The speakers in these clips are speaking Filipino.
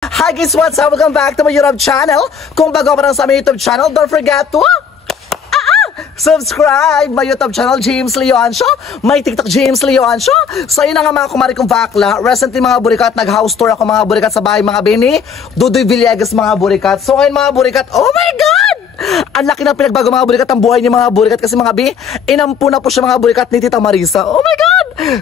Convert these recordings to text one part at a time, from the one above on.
Hi guys, what's up? Welcome back to my YouTube channel. Kung bago pa lang sa my YouTube channel, don't forget to subscribe my YouTube channel, James Leon Show. My TikTok, James Leon Show. So yun na nga mga kumari kong bakla. Recently mga burikat, nag-house tour ako mga burikat sa bahay mga Bini. Dudoy Villegas mga burikat. So ngayon mga burikat, oh my God! Ang laki ng pinagbago mga burikat ang buhay niya mga burikat. Kasi mga Bi, inampu na po siya mga burikat ni Tita Marisa. Oh my God!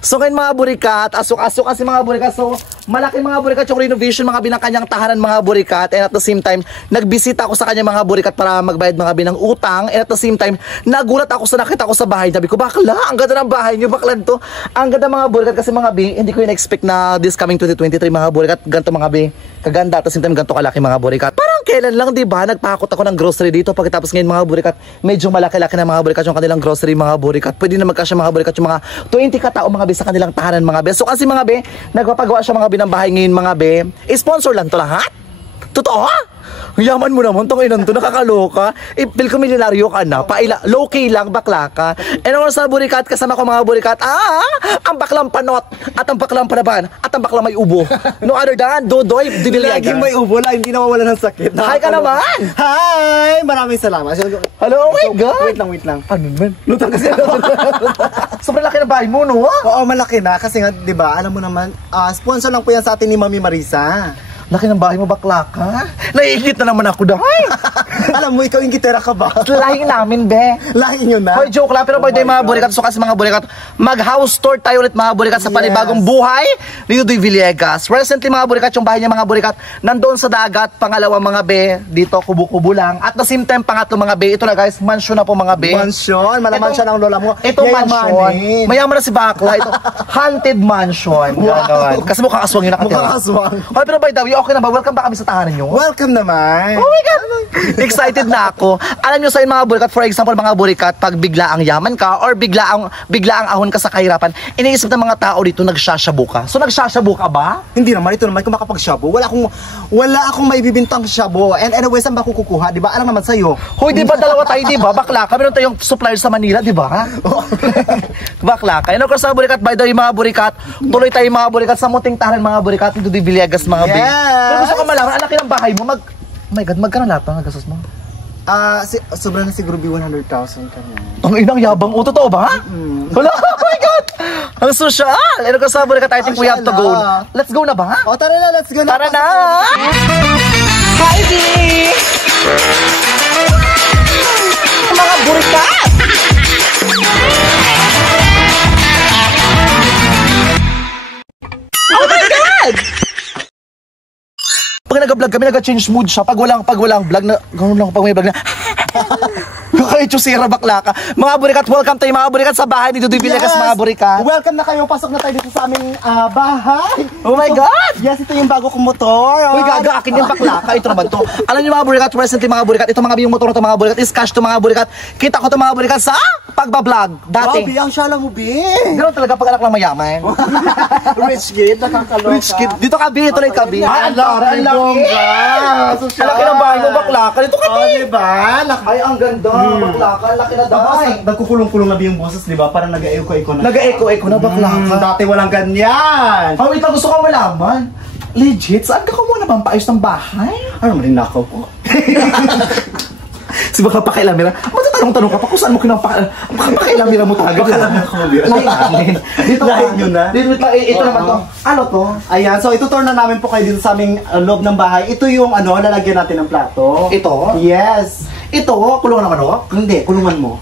So ngayon mga burikat, asok-asok kasi mga burikat. So malaki mga burikat yung renovation mga Bi ng kanyang tahanan mga burikat. And at the same time, nagbisita ako sa kanya mga burikat para magbayad mga Bi ng utang. And at the same time, nagulat ako sa nakita ko sa bahay. Sabi ko, bakla, ang ganda ng bahay niyo, baklan to. Ang ganda mga burikat kasi mga Bi, hindi ko in-expect na this coming 2023 mga burikat, ganito mga Bi, kaganda. At the same time, ganito kalaki mga burikat. Parang kailan lang, di ba, nagpakot ako ng grocery dito. Pagkatapos ngayon mga burikat, medyo malaki-laki na mga burikat yung kanilang grocery mga burikat. Pwede na magkasya mga burikat yung mga 20 katao mga Bi sa kanilang tahanan mga Bi. So kasi mga Bi, nagpapagawa siya mga Bi ng bahay ngayon mga Bi. Sponsor lang to lahat. Totoo ha? Yaman mo naman, tong inan to, nakakaloka. Feel ko milyonaryo ka na, low-key lang, bakla ka. And ako sa burikat, kasama ko mga burikat, ang baklang panot, at ang baklang panaban, at ang baklang may ubo. No other than, Dodoy Villegas. Laging may ubo lang, hindi nawawala ng sakit. Hi ka naman! Hi! Maraming salamat. Hello, oh my God! Wait lang. Ano man? Lutang kasi. Sobrang laki ng bahay mo, no? Oo, malaki na. Kasi nga, di ba, alam mo naman, sponsor lang po yan sa atin ni Mami Marisa. Laki ng bahay mo, bakla ka? Naiingit na naman ako dahay. Alam mo, ikaw yung gitera ka ba? Lahing namin, be. Lahing yun na? Hoy, joke lang. Pero by the way, mga burikat, so kasi mga burikat, mag-house tour tayo ulit mga burikat sa panibagong buhay ni Dudoy Villegas. Recently mga burikat, yung bahay niya mga burikat, nandoon sa dagat, pangalawa mga be, dito kubo-kubo lang. At the same time, pangatlo mga be, ito na guys, mansion na po mga be. Mansion? Malaman siya ng lola mo. Ito mansion. Mayaman na si bakla. Ito, haunted mansion. Wow. Kasi mukhang aswang yung nakatira. Mukhang aswang. Hoy, pero by the way, okay na ba? Welcome ba kami sa tahanan nyo? Welcome naman. Oh my God! Excited na ako. Alam nyo sa mga burikat, for example, mga burikat, pag bigla ang yaman ka or bigla ang ahon ka sa kahirapan, iniisip ng mga tao dito, nagsashabu ka. So, nagsashabu ka ba? Hindi naman. Ito naman, kung makapag-shabu, wala akong maibibintang shabu. And anyway, saan ba ako kukuha? Di ba? Alam naman sa'yo. Hoy, di ba dalawa tayo, di ba? Bakla ka. Meron tayong supplier sa Manila, di ba? Bakla ka. And of course, mga burikat, by the way, mga burikat, tuloy tayo mga burikat sa muting tahanan mga burikat, dito di Villegas mga be. Pero gusto ko malaman, ang laki ng bahay mo, oh my God, magkano lahat ang nagastos mo? Sobrang na siguro 100,000 ka na. Ang inang yabang mo, totoo ba? Wala, oh my God! Ang social! Ano ka sa burikat, I think we have to go. Let's go na ba? O, tara na, let's go na. Tara na! Hi, B! Mga burikat! Oh my God! Pag nag-vlog kami, nag-change mood siya. Pag walang vlog na, gano'n lang pag may vlog na, kahit yung sira bakla ka. Mga burikat, welcome tayo mga burikat sa bahay ni Dudoy Villegas mga burikat. Welcome na kayo, pasok na tayo dito sa aming bahay. Oh my God! Yes, ito yung bago kong motor. Uy, gaga, akin yung bakla ka. Ito naman to. Alam niyo mga burikat, recently mga burikat, ito yung motor na to mga burikat, is cash to mga burikat. Kita ko to mga burikat sa pagbablog dati. Grabe, ang shala mo, Bi. Gano'n talaga pag anak lang mayaman. Rich kid, nakakaloka. Rich kid. Dito ka, Bi. Ito lang ka, Bi. Ang laki. Ang laki ng bahay mo, bakla ka. Dito ka, Bi. Diba? Ay, ang ganda. Bakla ka. Ang laki na dahay. Nagkukulong-kulong na Bi yung boses, diba? Parang nag-echo-echo na. Nag-echo-echo na, bakla ka. Dati walang ganyan. Wait lang, gusto ko malaman. Legit, saan ka kumuha na bang paayos ng bahay? Ano naman nakaw po? Si baka pakialamira. Matatanong-tanong ka pa kung saan mo pakialamira mo talaga. Dito Lahat nyo na. Dito ito naman to. Ano to? Ayan, so itutur na namin po kayo dito sa aming loob ng bahay. Ito yung lalagyan natin ng plato. Ito? Yes. Ito, kulungan naman ako? Hindi, kulungan mo.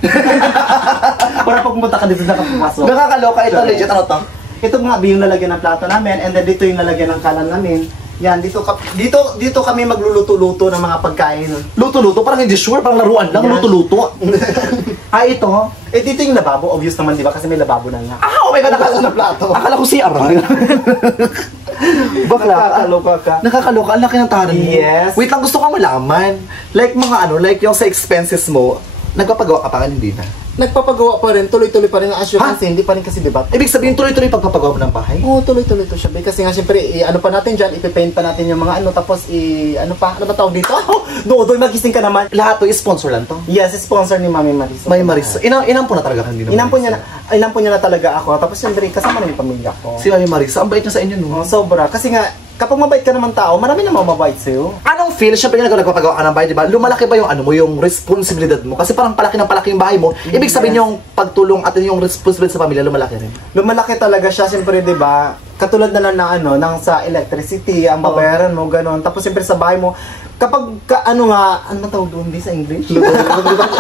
Para pag pumunta ka dito na kapapasok. Nakakaloka, ito legit. Ano to? Ito nga yung lalagyan ng plato namin, and then dito yung lalagyan ng kalan namin. Yan, dito kami magluluto-luto ng mga pagkain. Luto-luto? Parang hindi sure, parang laruan lang, luto-luto. Ito? Dito yung lababo, obvious naman, di ba? Kasi may lababo na nga. Oh my God, na plato. Akala ko CR. Bakla, nakakaloka ka. Nakakaloka, ang laki ng tahanan mo. Yes. Wait lang, gusto ko malaman. Like mga like yung sa expenses mo, nagpapagawa ka pa ka, hindi na? Nagpapagawa pa rin, tuloy-tuloy pa rin ang assurance, hindi pa rin kasi diba? Ibig sabihin tuloy-tuloy pagpapagawa mo ng bahay? Oo, tuloy-tuloy to siya. Kasi nga siyempre, ano pa natin dyan, ipipaint pa natin yung mga tapos ano ba tawag dito? Doon, magising ka naman. Lahat to is sponsor lang to? Yes, sponsor ni Mami Marisa. Mami Marisa. Inampo na talaga hindi naman. Inampo niya na talaga ako. Tapos siyempre, kasama na yung pamilya ko. Si Mami Marisa, ang bait niya sa inyo, no? Sobra. Kasi nga, kapag mabait ka naman tao, marami namang mabait sa'yo. Anong feel? Siyempre nga nagpapagawa ka ng bahay, di ba? Lumalaki ba yung ano mo, yung responsibilidad mo? Kasi parang palaki ng palaki yung bahay mo. Ibig sabihin yung pagtulong at yung responsibilidad sa pamilya, lumalaki rin. Lumalaki talaga siya, siyempre, di ba? Katulad na lang na ano, ng sa electricity, ang babayaran mo, gano'n. Tapos siyempre sa bahay mo, kapag ano ba tawag doon sa English?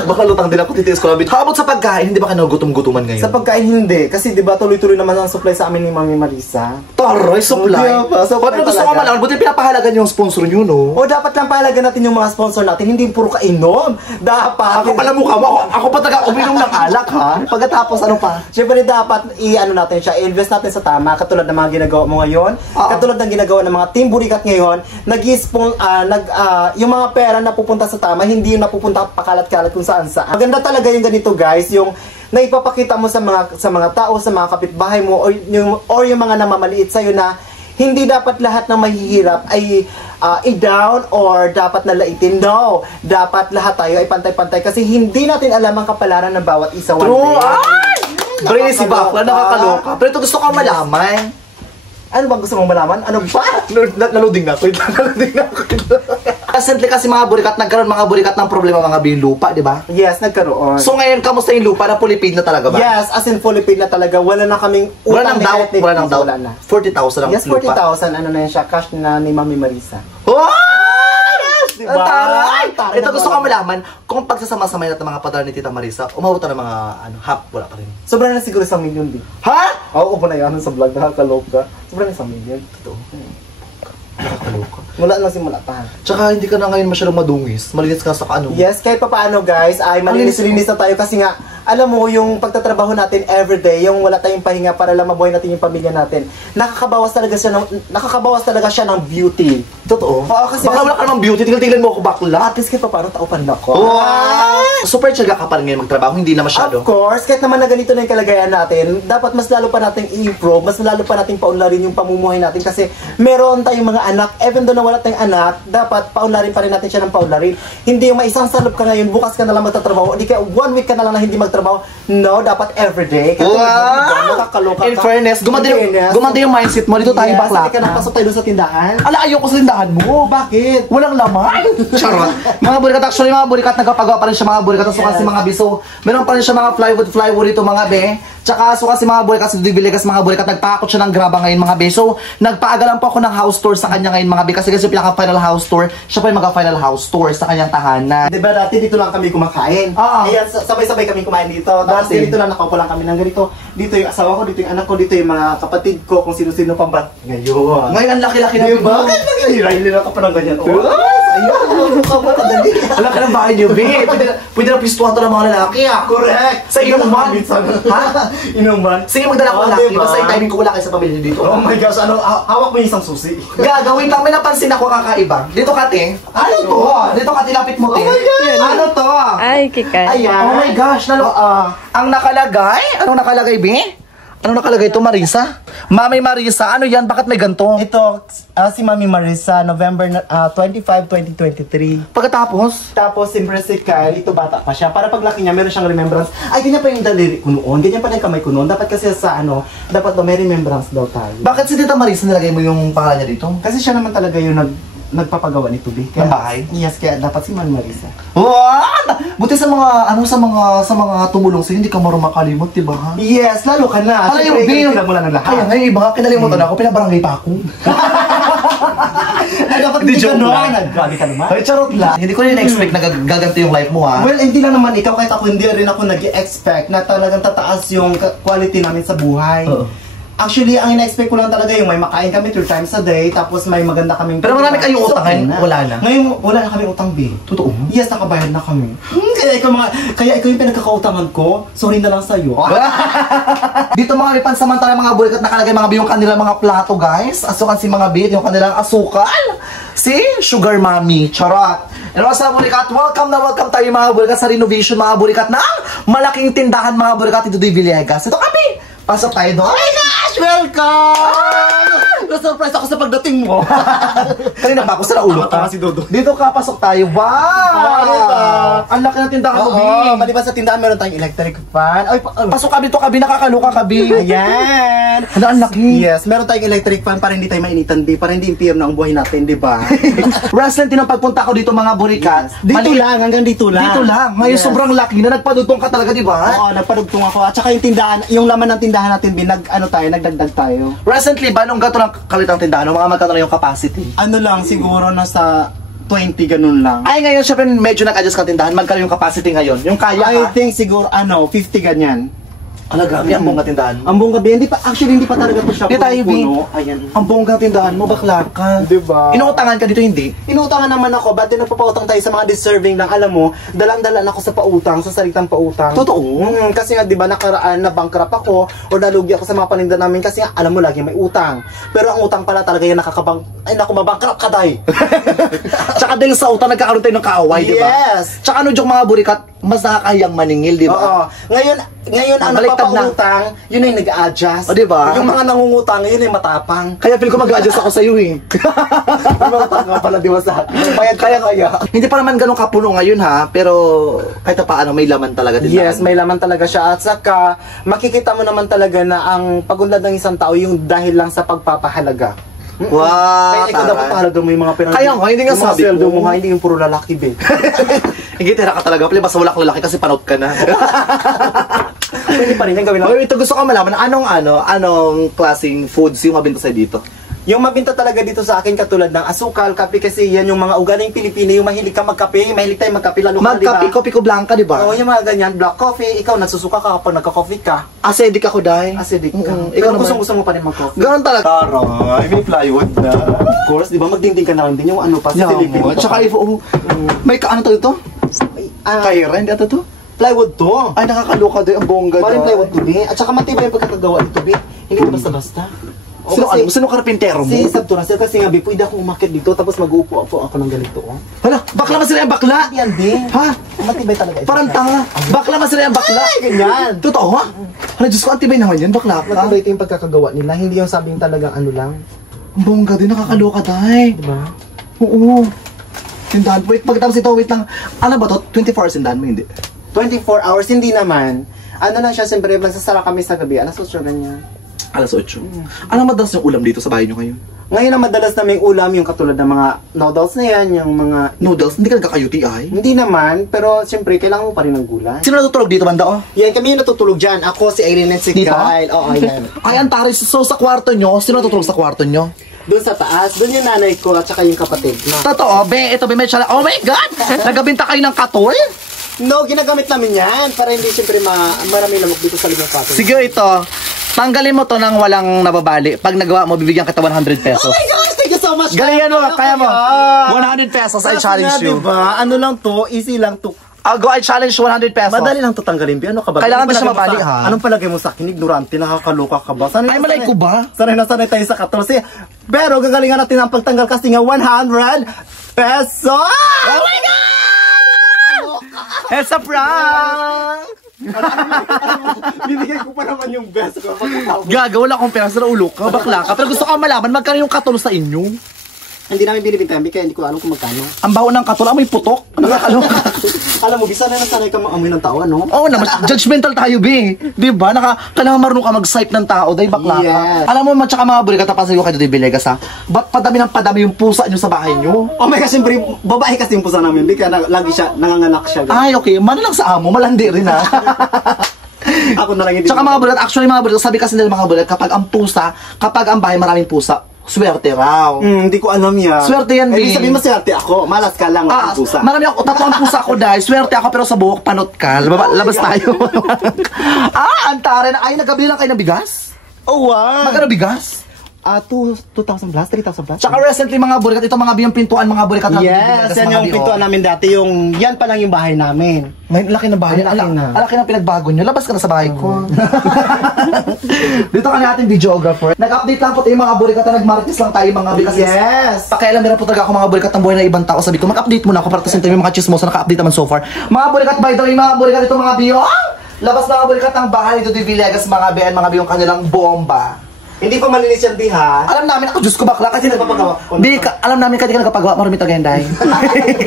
Baka lutang din ako, titiis ko labit. How about sa pagkain? Hindi ba ka nagutom-gutuman ngayon? Sa pagkain hindi, kasi di ba tuloy-tuloy naman ang supply sa amin ni Mami Marisa. Taroy, supply. Supply Gusto ko malaman, buti pinapahalagan yung sponsor nyo, no? O dapat lang pahalagan natin yung mga sponsor natin, hindi puro kainom. Dapat. Ako pala mukha mo, ako pa taga uminom ng alak, ha? Pagkatapos ano pa? Siyempre dapat i-ano natin siya, i-invest natin sa tama, katulad ng mga ginagawa mo ngayon, katulad ng ginagawa ng mga Team Burikat ngayon, yung mga pera na pupunta sa tama, hindi yung napupunta pakalat-kalat kung saan-saan. Maganda talaga yung ganito guys, yung naipapakita mo sa mga tao, sa mga kapitbahay mo, or yung mga namamaliit sa'yo na hindi dapat lahat ng mahihirap ay i-down or dapat nalaitin. No, dapat lahat tayo ay pantay-pantay kasi hindi natin alam ang kapalaran ng bawat isa. True! Ay! Brainy si Bakla, nakakaloka. Pero ito gusto ko malaman. Ano bang gusto mong malaman? Ano ba? Naluding na ako. Naluding na ako. Recently kasi mga burikat, nagkaroon mga burikat ng problema mga lupa, di ba? Yes, nagkaroon. So ngayon, kamusta yung lupa na fully paid na talaga ba? Yes, as in fully paid na talaga. Wala na kaming utang. Wala nang doubt. Wala na. 40,000 ang yes, lupa. Yes, 40,000. Ano na yun siya? Cash na ni Mami Marisa. Oh! Diba? Taray Ito gusto ko malaman, kung pagsasama-samay natin mga padala ni Tita Marisa, umabot na ng mga wala pa rin. Sobrang na siguro sa million, di. Ha? Oo, na yan sa vlog, nakakaloka. Sobrang na sa million. Ito. Nakakaloka. Mula lang simula pa. Tsaka hindi ka na ngayon masyadong madungis. Malinis ka sa ano. Yes, kahit pa paano guys, ay malinis-linis na tayo kasi nga, alam mo, yung pagtatrabaho natin everyday, yung wala tayong pahinga para lang mabuhay natin yung pamilya natin, nakakabawas talaga siya ng beauty. Totoo? Oo, kasi baka wala ka ng beauty, tingnan mo ako bakla. At least kahit pa paano, taupan na ko. Wow! Super tiyaga ka pa rin ngayon magtrabaho, hindi na masyado. Of course, kahit naman na ganito na yung kalagayan natin, dapat mas lalo pa natin i-improve, mas lalo pa natin paunlarin yung pamumuhay natin kasi meron tayong mga anak, even though na wala tayong anak, dapat paunlarin pa rin natin siya ng paunlarin. Hindi yung maisang salop ka ngayon, bukas ka na lang magtatrabaho, hindi kaya 1 week ka na lang na hindi magtrabaho. No, dapat everyday. Wow! In fairness, gumanda yung mindset mo, dito tayo bakla. Yes, ka napasok tayo doon sa tindahan. Ala, ayoko sa tindahan mo. Bakit? Walang laman. Charot. Mga burikat, actually mga burikat, nagpapagawa pa rin siya mga burikat. So kasi mga biso, meron pa rin siya mga plywood dito mga be. Tsaka so kasi mga burikat, si Dubiligas mga burikat, nagpaakot siya ng graba ngayon mga be. So nagpaagalan po ako ng house tour sa kanya ngayon mga be. Kasi yung pinaka-final house tour, siya pa yung mag-final house tour sa kanyang tahanan. Diba dati dito lang kami kumakain? Ayan, sabay-sabay kami kumain dito. Tapos dito lang nakaupo lang kami ng ganito. Dito yung asawa ko, dito yung anak ko, dito yung mga kapatid ko, kung sino-sino pang bat. Ngayon. Ngayon ang laki-laki na diba? Ngayon lang ka pa ng ganyan. Ayun, kadali. Wala ka ng bahay niyo, be. Pwede na pistuhan to ng mga lalaki, ah. Correct. Sa inuman. Ha? Inuman. Sige, magdala ko lalaki. Basta i-timing ko wala kayo sa pamilya dito. Oh my gosh, ano, hawak mo yung isang susi. Gagawin lang, may napansin ako kakaiba. Dito kate. Ano to? Dito kate, lapit mo te. Oh my God. Ano to? Ay, kika. Ayan. Oh my gosh, ang nakalagay? Anong nakalagay, be? Ano nakalagay ito, Marisa? Mami Marisa, ano yan? Bakit may ganito? Ito, si Mami Marisa, November 25, 2023. Pagkatapos? Tapos, siyempre si Kyle, ito bata pa siya. Para paglaki niya, meron siyang remembrance. Ay, ganyan pa yung daliri ko noon. Ganyan pa yung kamay ko noon. Dapat kasi sa dapat daw may remembrance daw tayo. Bakit si Tita Marisa nilagay mo yung pangalan niya dito? Kasi siya naman talaga yung nagpapagawa nito, Be. Ng bahay? Yes, kaya dapat si Mami Marisa. What? Buti sa mga tumulong sa'yo, hindi ka marunong makalimot, diba ha? Yes, lalo ka na. Ano yung Siyempre, pinagmula ng lahat. Kaya ngayon, iba nga, kinalimutan ako, pinabarangay pa ako. Ay, dapat Hindi, hindi ka joke naman. lang. Naggrabe ka naman. Ay, charot lang. Hindi ko rin na-expect na gaganto yung life mo ha. Well, hindi lang naman ikaw, kahit ako, hindi rin ako nag-expect na talagang tataas yung quality namin sa buhay. Actually, ang ina-expect ko lang talaga yung may makain kami 3 times a day, tapos may maganda kaming... Pero marami kayong utang ngayon? Wala na? Ngayon, wala na kaming utang, B. Totoo? Yes, nakabayad na kami. Kaya ikaw yung pinagkakautangan ko, sorry na lang sa'yo. Dito mga may pansamantala mga burikat nakalagay mga yung kanilang mga plato guys. Asukan si mga bit, yung kanilang asukal. Si Sugar Mommy. Charot. And what's up burikat? Welcome tayo mga burikat sa renovation mga burikat ng malaking tindahan mga burikat dito di Villegas. Ito kami. Pasok tayo doon. Oh my gosh! Welcome! na-surprise ako sa pagdating mo. Kanina pa ako sa ulo Tama si Dodo. Dito ka, pasok tayo. Wow! Ang laki ng tindahan mo, Bing. Maliban sa tindahan, meron tayong electric fan. Ay, Pasok ka dito, Kabi. Nakakaluka, Kabi. Ayan. Ang laki. Yes, meron tayong electric fan para hindi tayo mainitan, Bi. Para hindi impyerno ang buhay natin, di ba? Wrestling din ang pagpunta ko dito, mga burikat. Dito lang, hanggang dito lang. Dito lang. Ngayon sobrang laki na nagpadutong ka talaga, di ba? Oo, nagpadugtong ako. At saka yung tindahan, yung laman ng tindahan natin, Bi, nagdagdag tayo. Recently ba, nung gato ng kalitang tindahan, mga magkano na yung capacity? Ano lang, siguro nasa 20 ganun lang. Ay, ngayon, syempre, medyo nag-adjust ka tindahan. Magkano yung capacity ngayon? Yung kaya I ka? think siguro, 50 ganyan. Alaga, ang buong tindahan. Ang buong gabi, hindi pa talaga to siya Di tayo, Bi. puno. Ayan. Ang buong tindahan mo, bakla ka. Diba? Inuutangan ka dito, hindi? Inuutangan naman ako, ba't din nagpapautang tayo sa mga deserving lang, alam mo, dalang-dalan ako sa pautang, sa salitang pautang. Totoo? Kasi nga, di ba, nakaraan na bankrupt ako, o nalugi ako sa mga paninda namin, kasi nga, alam mo, lagi may utang. Pero ang utang pala talaga yan ay naku, mabankrupt ka, day. Tsaka dahil sa utang, nagkakaroon tayo ng kaaway, di ba? Yes. Tsaka ano, yung mga burikat, mas nakakayang maningil, di ba? Oo. Ngayon ang Baliktad na. nagpapautang, yun ay nag-a-adjust. O, diba? Yung mga nangungutang, yun ay matapang. Kaya feel ko mag-adjust ako sa'yo eh. Mga pala, di ba sa akin? Kaya. Hindi pa naman ganun kapuno ngayon ha, pero kahit paano may laman talaga din. Yes, may laman talaga siya. At saka, makikita mo naman talaga na ang pagunlad ng isang tao yung dahil lang sa pagpapahalaga. Wow, Kaya ikaw dapat pahalaga mo yung mga pinag- Kaya nga, hindi nga yung mga sabi sweldo ko. mo nga, hindi yung puro lalaki, be. Hindi tira ka talaga, pala basta wala kang lalaki kasi panood ka na. Pwede pa rin yung gawin lang. Okay, ito gusto ko malaman, anong klaseng foods yung mabenta sa'yo dito? Yung mabinta talaga dito sa akin katulad ng asukal, kape kasi yan yung mga ugaling Pilipino, yung mahilig ka magkape, mahilig tayo magkape lalo ka, di ba? Magkape, kopi ko blanca, di ba? Oo, yung mga ganyan, black coffee, ikaw nagsusuka ka kapag nagka-coffee ka, Acidic ako, dahil. acidic ka. Ikaw Pero naman. gusto mo pa rin mag-coffee. Ganun talaga. Taray, may plywood na. Of course, di ba? Magdingding ka na rin din yung ano pa, sa Pilipino. Tsaka may kaano to dito? Kaira, hindi ato to? Plywood to. Ay, nakakaloka din, ang bongga Parang daw. plywood to, be. At saka matibay yung pagkakagawa nito, be. Hindi ko basta-basta. O, Sino karpintero mo? Si Sabtura, kasi nga, be, pwede akong umakit dito, tapos mag-uupo ako ng ganito, oh. Hala, bakla mas sila yung bakla? Yan, be. Ha? Matibay talaga ito. Parang tanga. Bakla mas sila yung bakla. Ay, ganyan. Totoo ha? Hala, Diyos ko, antibay naman yan, bakla ka. Matibay ito yung pagkakagawa nila, hindi yung sabing talagang ano lang. Ang bongga din, nakakaloka dahil. Di ba? Oo. Tindahan. Wait, pagkatapos ito, wait lang. Ano ba to? 24 hours tindahan mo, hindi? 24 hours, hindi naman. Ano lang siya, siyempre, nagsasara kami sa gabi. Alas 8 ganyan. Alas 8. Ano madalas yung ulam dito sa bahay nyo ngayon? Ngayon na madalas naming ulam, yung katulad ng mga noodles na yan, yung mga... Noodles? Hindi ka nagkaka-UTI? Hindi naman, pero siyempre, kailangan mo pa rin ng gulay. Sino natutulog dito, banda oh? Yan, kami yung natutulog dyan. Ako, si Irene at si Dito? Kyle. Oo, yan. Ay, Antares. So, sa kwarto nyo, sino natutulog sa kwarto nyo? Doon sa taas, doon yung nanay ko at saka yung kapatid. Na. Totoo, be. Ito, be, may tsala. Oh my God! Nagabinta kayo ng katol? No, ginagamit namin yan para hindi siyempre maraming lamok dito sa limang pato. Sige, ito. Tanggalin mo to nang walang nababali. Pag nagawa mo, bibigyan kita 100 pesos. Oh my gosh, thank you so much. Galingan mo, kaya mo. Kaya. 100 pesos, I Kasi challenge nga, you. Diba? Ano lang to, easy lang to. I'll go, I challenge 100 pesos. Madali lang to tanggalin, Bi. Ano ka ba? Kailangan Anong ba siya palagay mo mabali, sa- ha? Anong palagay mo sa akin? Ignorante, nakakaloka ka ba? Ay, malay ko ba? Sanay na sanay tayo sa 14. Pero gagalingan natin ang pagtanggal kasi nga 100 pesos! Oh my God! It's a prank! Binigay ko pa naman yung best ko. Gaga, wala akong pera sa ulo ka, bakla ka. Pero gusto ko malaman, magkano yung katol sa inyo? Hindi namin binibintayan, kaya hindi ko alam kung magkano. Ang baho ng katol, amoy putok. Nakakaloka. Alam mo, bisa na nasanay ka amoy ng tao, ano? Oo naman, judgmental tayo, be. Diba? Kailangan marunong ka mag-sipe ng tao, dahil bakla ka. Yes. Alam mo, tsaka mga buri, katapasan ko kayo dito, Bilegas, ha? Ba't padami ng pusa nyo sa bahay nyo? Oh my gosh, siyempre, babae kasi yung pusa namin. Kaya lagi siya, nanganganak siya. Ay, okay. Mano lang sa amo, malandi rin, ha? Ako na lang hindi. Tsaka mga bulat, actually mga bulat, sabi kasi nila mga bulat, kapag ang bahay maraming pusa, swerte raw. Hindi ko alam yan. Swerte yan, Ibig Bing. sabihin maswerte ako. Malas ka lang ang pusa. Marami ako, tatlo ang pusa ko dahil, swerte ako pero sa buhok panot ka. Labas tayo. Antare na, ay nagkabili lang kayo ng bigas? Oh, wow. Magkano bigas? 2,000 plus, 3,000 plus. Tsaka recently mga burikat, ito mga biyang pintuan, mga burikat lang. Yes, yan yung pintuan namin dati, yan pa lang yung bahay namin. Ngayon, laki ng bahay. Laki na. Laki ng pinagbago nyo. Labas ka na sa bahay ko. Dito ka natin videographer. Nag-update lang po tayo mga burikat na nagmarites lang tayo mga bikas. Yes. Pakialam meron po talaga ako mga burikat ng buhay ng ibang tao. Sabi ko, mag-update muna ako para tasin tayo yung mga chismosa naka-update naman so far. Mga burikat, by the way, mga burikat, ito mga biyo. Labas mga burikat ng bahay dito di Villegas, mga biyan, mga biyong kanilang bomba. Hindi pa malinis yan, Bi, ha? Alam namin, ako, Diyos ko bakla, kasi nagpapagawa. alam namin kasi ka nagpapagawa, marami tagenday.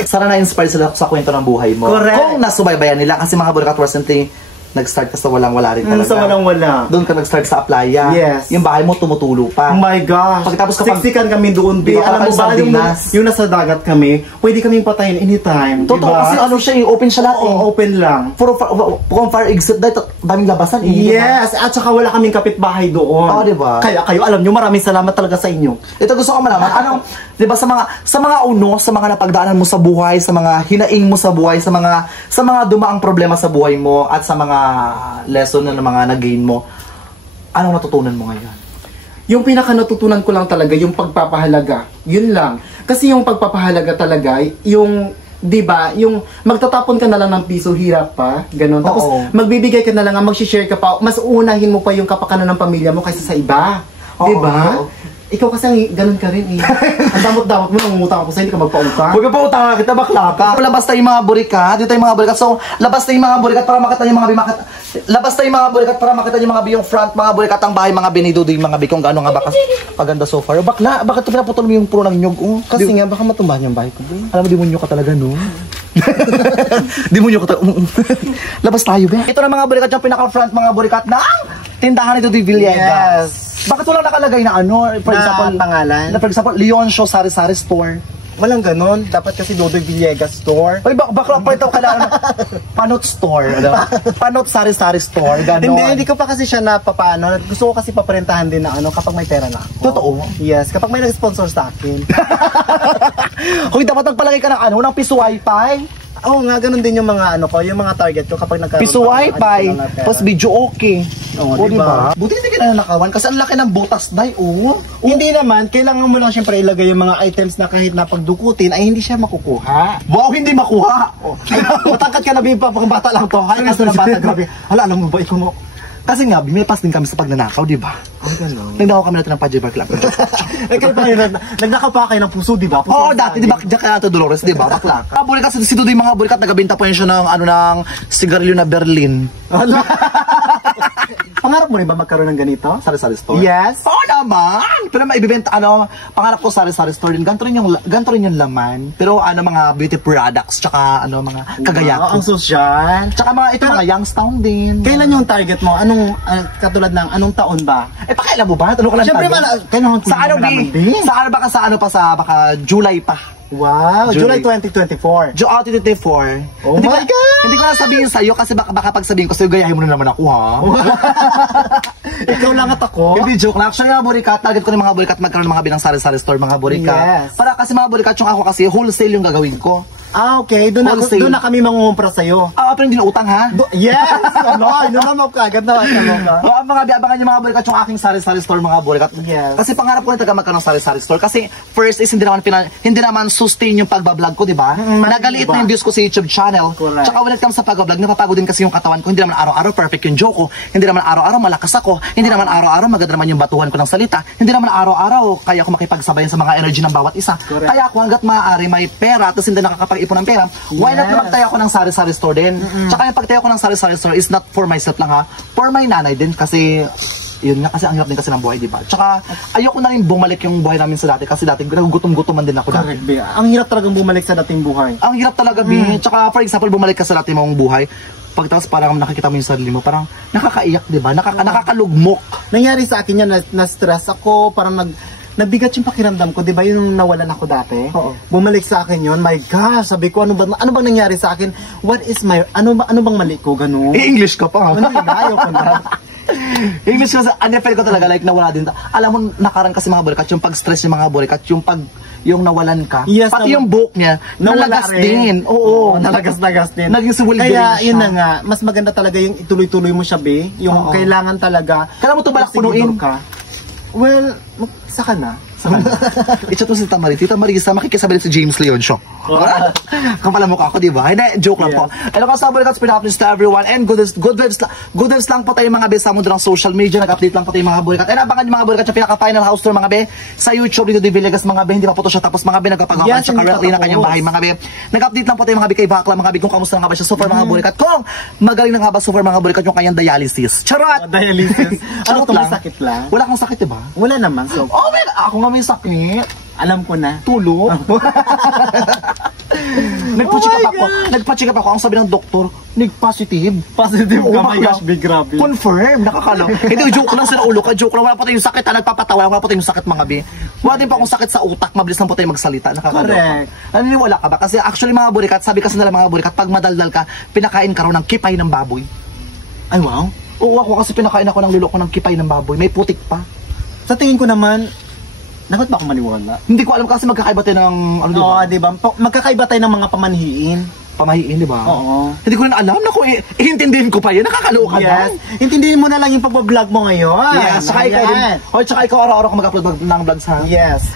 Sana na-inspire sila sa kwento ng buhay mo. Correct. Kung nasubaybayan nila, kasi mga burikat recently, nag-start ka sa walang-wala rin talaga. Sa walang-wala. Doon ka nag-start sa Aplaya. Yes. Yung bahay mo tumutulo pa. Oh my gosh. Pagkatapos kapag... Siksikan kami doon, Bi. Diba, Alam mo ba, yung nasa dagat kami, pwede kaming patayin anytime. Totoo, diba? kasi ano siya, open siya lahat. Oo, open lang. Kung fire exit, dahil daming labasan. Yes, at saka wala kaming kapitbahay doon. Oo, diba? Kaya kayo, alam nyo, maraming salamat talaga sa inyo. Ito gusto ko malaman, anong, di ba, sa mga napagdaanan mo sa buhay, sa mga hinaing mo sa buhay, sa mga dumaang problema sa buhay mo, at sa mga lesson na mga nag-gain mo, anong natutunan mo ngayon? Yung pinaka natutunan ko lang talaga, yung pagpapahalaga. Yun lang. Kasi yung pagpapahalaga talaga, yung, di ba, yung magtatapon ka na lang ng piso, hirap pa, ganun. Tapos, Oo. magbibigay ka na lang, mag-share ka pa, mas uunahin mo pa yung kapakanan ng pamilya mo kaysa sa iba. Di ba? Oo. Ikaw kasi ganun ka rin eh. Ang damot-damot mo, nangungutang ako sa'yo, hindi ka magpautang. Huwag ka pa utang kita, bakla ka. Labas tayong mga burikat, dito tayong mga burikat. So, labas tayong mga burikat para makita yung mga labas tayong mga burikat para makita yung mga biyong front, mga burikat ang bahay, mga binidudo yung mga bikong gaano nga bakas. Paganda so far. Bakla, bakit ito pinaputol mo yung puno ng nyug? Kasi nga, baka matumbahan yung bahay ko. Alam mo, demonyo ka talaga, no? Demonyo ka talaga. Labas tayo, be. Ito na mga burikat, yung pinaka-front mga burikat ng tindahan ni Dudoy Villegas. Yes. Bakit wala nakalagay na ano? For Na example, pangalan? For example, Leoncio Sari-Sari Store. Walang ganun. Dapat kasi Dudoy Villegas Store. Ay, bakla pa ito kailangan Panot Store. Ano? Panot Sari-Sari Store. Ganon. Hindi ko pa kasi siya napapaano. Gusto ko kasi paparentahan din na ano kapag may pera na ako. Totoo? Yes, kapag may nag-sponsor sa akin. Hoy, dapat nagpalagay ka ng ano, ng piso wifi. Oo nga, ganun din yung mga ano ko, yung mga target ko kapag nagkaroon Piso pa ako ng wifi. additional na pera. Tapos video okay. Oo, O, diba? Buti hindi ka na nakawan kasi ang laki ng butas, day. Oh. Hindi naman, kailangan mo lang siyempre ilagay yung mga items na kahit napagdukutin ay hindi siya makukuha. Wow, hindi makuha. Ay, matangkad ka na, Biba, pang bata lang to. Hay, kaso na bata, grabe. Hala, alam mo ba, ikaw mo. Kasi nga, may pas din kami sa pagnanakaw, di ba? Ay, gano'n. Nagnakaw kami natin ng Pajibar Club. Eh, kayo pa kayo, nagnakaw pa kayo ng puso, di ba? Oo, dati, di ba? Diyan kaya ito, Dolores, di ba? Bakla ka. Burikat, si Dudoy mga burikat, nagabinta po yun siya ng, ano, ng sigarilyo na Berlin. Hala. Pangarap mo rin ba magkaroon ng ganito? Sari-sari store? Yes. Oo naman! Pero maibibenta, ano, pangarap ko sari-sari store din. Ganito rin yung laman. Pero ano, mga beauty products, tsaka ano, mga kagayak. Wow, ang sosyal. Tsaka mga, ito mga Youngstown din. Kailan yung target mo? Anong, katulad ng, anong taon ba? Eh, pakailan mo ba? Tanong ko lang. Siyempre, kailangan sa ano, baka sa July pa. Wow, July 2024. 2024. Oh Hindi my God! Hindi ko na sabihin sa'yo kasi baka pag sabihin ko sa'yo, gayahin mo na naman ako, ha? Ikaw lang at ako. Hindi, joke lang. Actually, mga burikat, target ko ng mga burikat magkaroon ng mga binang sari-sari store, mga burikat. Yes. Para kasi mga burikat, yung ako kasi, wholesale yung gagawin ko. Ah, okay. Doon na kami mangungumpra sa'yo. Pero hindi na utang, ha? Yes! Ano? Inunamap ka. Agad na Oo, abangan yung mga burikat, yung aking sari-sari store, mga burikat. Yes. Kasi pangarap ko na taga magkaroon ng sari-sari store. Kasi first is hindi naman sustain yung pagbablog ko, di ba? Nagaliit na yung views ko sa YouTube channel. Correct. Tsaka when it comes sa pagbablog, napapagod din kasi yung katawan ko. Hindi naman araw-araw perfect yung joke ko. Hindi naman araw-araw malakas ako. Hindi naman araw-araw maganda naman yung batuhan ko ng salita. Hindi naman araw-araw kaya ko makipagsabayan sa mga energy ng bawat isa. Correct. Kaya ako hanggat maaari may pera tapos hindi nakakapag-ipon ng pera, why not magtayo ako ng sari-sari store din? Tsaka yung pagtayo ko ng sari-sari store is not for myself lang, ha? For my nanay din kasi yun nga kasi ang hirap din kasi ng buhay, di ba? Tsaka ayoko na rin bumalik yung buhay namin sa dati kasi dati nagugutom-gutoman din ako dati. Correct, Bea. Ang hirap talagang bumalik sa dating buhay. Ang hirap talaga, Bi. Tsaka for example, bumalik ka sa dati mong buhay, pagtapos parang nakikita mo yung sarili mo, parang nakakaiyak, di ba? Nakakalugmok. Nangyari sa akin yan, na-stress ako, parang nabigat yung pakiramdam ko, di ba yung nawalan ako dati? Oo. Bumalik sa akin yun, my gosh, sabi ko, ano bang nangyari sa akin? What is my, ano bang mali ko, gano'n? English ka pa. Ano yun, ayaw ko na. English kasi, unfelt ko talaga, like nawala din. Alam mo, nakarang kasi mga burikat, yung pag-stress yung mga burikat, yung nawalan ka. Yes, pati yung buhok niya, nalagas din. Oo, nalagas din. Naging siwil Kaya, din yun na nga, mas maganda talaga yung ituloy-tuloy mo siya, Be. Yung kailangan talaga. Kailangan mo ito balak punuin. Ka. Well, saka na. I-chat mo si Tita Marisa. Tita Marisa, makikisabalik si James Leon Show. Kung pala mukha ako, di ba? Hindi, joke lang po. Hello ka sa Burikats, pinaka-news to everyone. And good vibes lang po tayo mga be sa mundo ng social media. Nag-update lang po tayo mga Burikats. And abangan yung mga Burikats yung pinaka-final house tour mga be sa YouTube dito di Villegas mga be. Hindi pa po to siya tapos mga be. Nagpapagawa siya currently na kanyang bahay mga be. Nag-update lang po tayo mga be kay Bakla mga be kung kamusta na nga ba siya so far mga Burikats. Kung magaling na nga ba so far mga Burikats yung kanyang dialysis. Charot! Dialysis. Ano to, sakit lang? Wala kang sakit, diba? Wala naman. So, oh, man, ako nga may sakit. alam ko na. Tulo. Nagpa-check up ako. Ang sabi ng doktor, nag-positive. Positive Oh ka, my my gosh, big grabe. Confirm, nakakalaw. Hindi, joke lang sa ulo ka, joke lang. Wala po tayong sakit, nagpapatawa, wala po tayong sakit mga bi. Wala din pa akong sakit sa utak, mabilis lang po tayo magsalita, nakakalaw. Correct. Naniniwala ka ba? Kasi actually mga Burikat, sabi kasi nila mga Burikat, pag madaldal ka, pinakain ka raw ng kipay ng baboy. Ay, wow. Oo, ako kasi pinakain ako ng lulo ko ng kipay ng baboy. May putik pa. Sa tingin ko naman, dapat ba ako maniwala? Hindi ko alam kasi magkakaiba tayo ng ano, diba? Oo, diba? Magkakaiba tayo ng mga pamanhiin. Pamahiin, di ba? Oo. Hindi ko rin alam na kung iintindihin ko pa yun. Nakakaloka Yes. Intindihin mo na lang yung pag-vlog mo ngayon. Yes, saka ikaw din. O, tsaka ikaw araw-araw ka mag-upload ng vlogs ha? Yes.